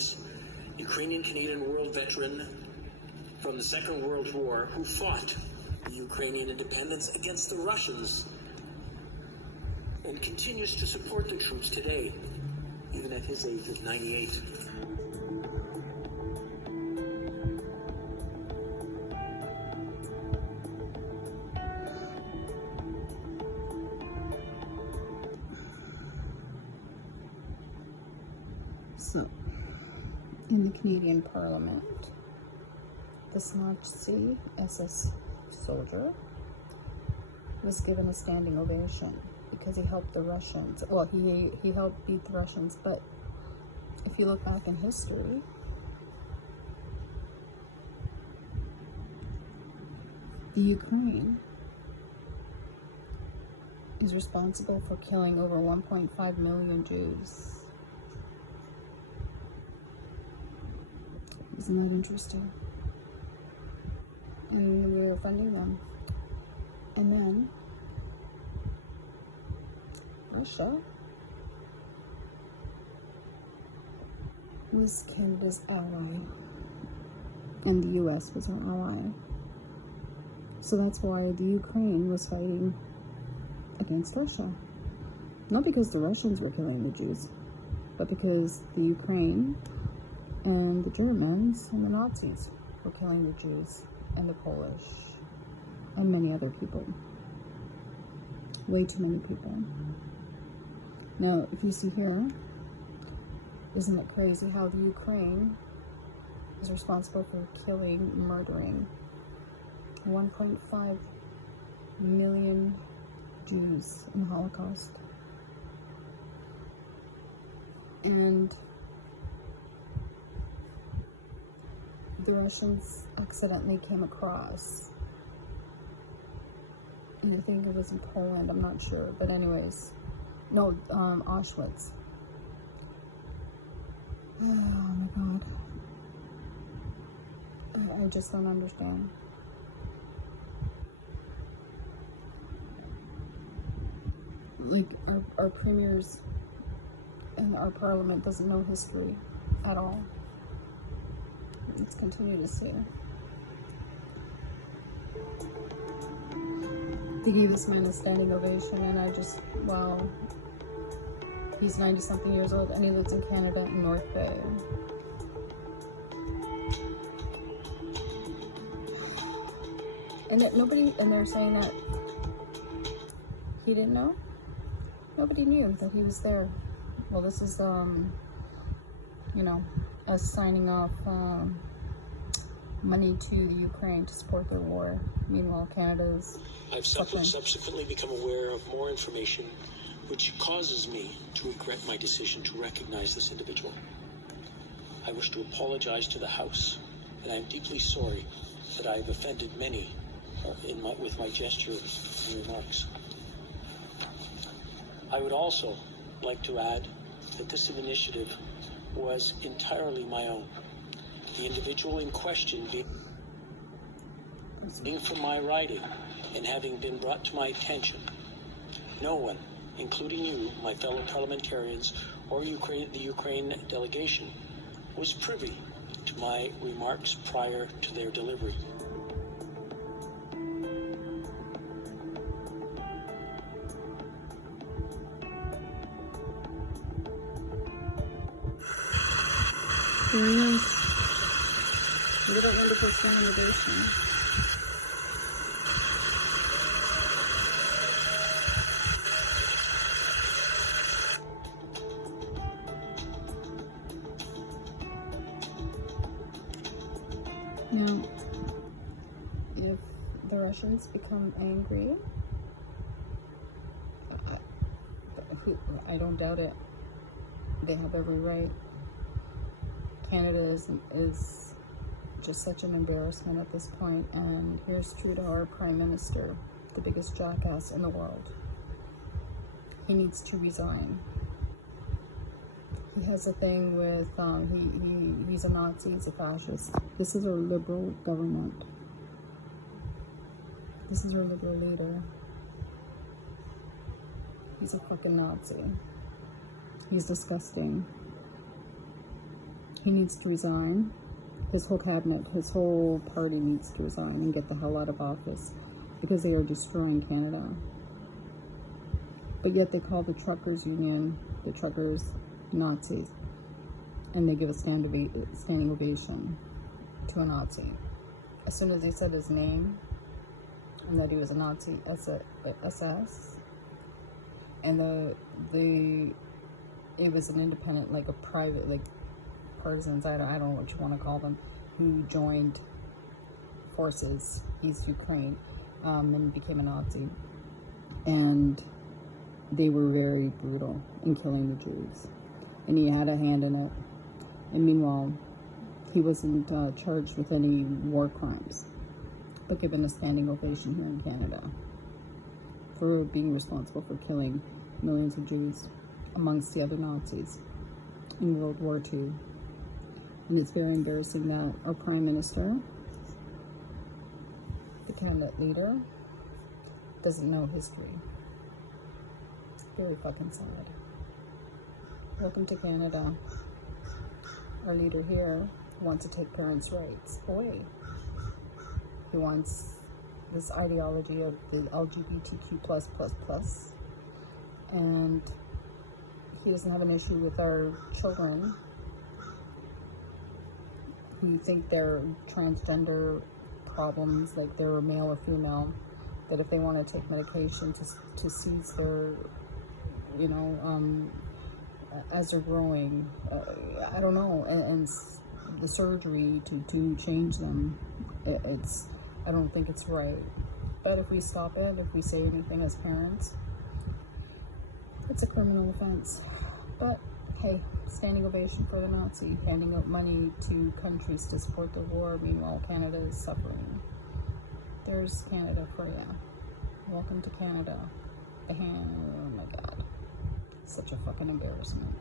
Schultz, Ukrainian-Canadian world veteran from the Second World War, who fought the Ukrainian independence against the Russians and continues to support the troops today, even at his age of 98. So, in the Canadian Parliament, this Nazi SS soldier was given a standing ovation because he helped the Russians. Well, he helped beat the Russians, but if you look back in history, the Ukraine is responsible for killing over 1.5 million Jews. Isn't that interesting? And we were funding them. And then Russia was Canada's ally, and the US was our ally. So that's why the Ukraine was fighting against Russia. Not because the Russians were killing the Jews, but because the Ukraine and the Germans and the Nazis were killing the Jews and the Polish and many other people. Way too many people. Now, if you see here, isn't it crazy how the Ukraine is responsible for killing, murdering 1.5 million Jews in the Holocaust? And the Russians accidentally came across, and I think it was in Poland, I'm not sure, but anyways, no, Auschwitz. Oh my God. I just don't understand. Like, our premiers and our parliament doesn't know history at all. Let's continue to see. They gave this man a standing ovation, and I just, wow. He's 90-something years old, and he lives in Canada in North Bay. And they're saying that he didn't know? Nobody knew that he was there. Well, this is, you know, us signing off money to the Ukraine to support their war. Meanwhile, Canada's I've subsequently become aware of more information which causes me to regret my decision to recognize this individual. I wish to apologize to the House, and I am deeply sorry that I have offended many with my gestures and remarks. I would also like to add that this initiative was entirely my own. The individual in question being from my writing and having been brought to my attention. No one, including you, my fellow parliamentarians, or the Ukraine delegation, was privy to my remarks prior to their delivery. What a wonderful celebration. Now, if the Russians become angry, I don't doubt it. They have every right. Canada is just such an embarrassment at this point, and here's true to our Prime Minister, the biggest jackass in the world. He needs to resign. He has a thing with, he's a Nazi, he's a fascist. This is our liberal government. This is our liberal leader. He's a fucking Nazi. He's disgusting. He needs to resign. His whole cabinet, his whole party needs to resign and get the hell out of office because they are destroying Canada. But yet they call the truckers union, the truckers, Nazis. And they give a standing ovation to a Nazi. As soon as they said his name, and that he was a Nazi SS, and it was an independent, like a private, like partisans, I don't know what you want to call them, who joined forces, East Ukraine, and became a Nazi. And they were very brutal in killing the Jews. And he had a hand in it. And meanwhile, he wasn't charged with any war crimes, but given a standing ovation here in Canada for being responsible for killing millions of Jews amongst the other Nazis in World War II. And it's very embarrassing that our Prime Minister, the candidate leader, doesn't know history. It's very fucking sad. Welcome to Canada. Our leader here wants to take parents' rights away. He wants this ideology of the LGBTQ+++, and he doesn't have an issue with our children who think they're transgender problems, like they're male or female, that if they want to take medication to cease their, as they're growing, I don't know, and the surgery to change them, I don't think it's right. But if we stop it, if we say anything as parents, it's a criminal offense. But hey, standing ovation for the Nazi, handing out money to countries to support the war, meanwhile Canada is suffering. There's Canada for you. Welcome to Canada. Oh my God. Such a fucking embarrassment.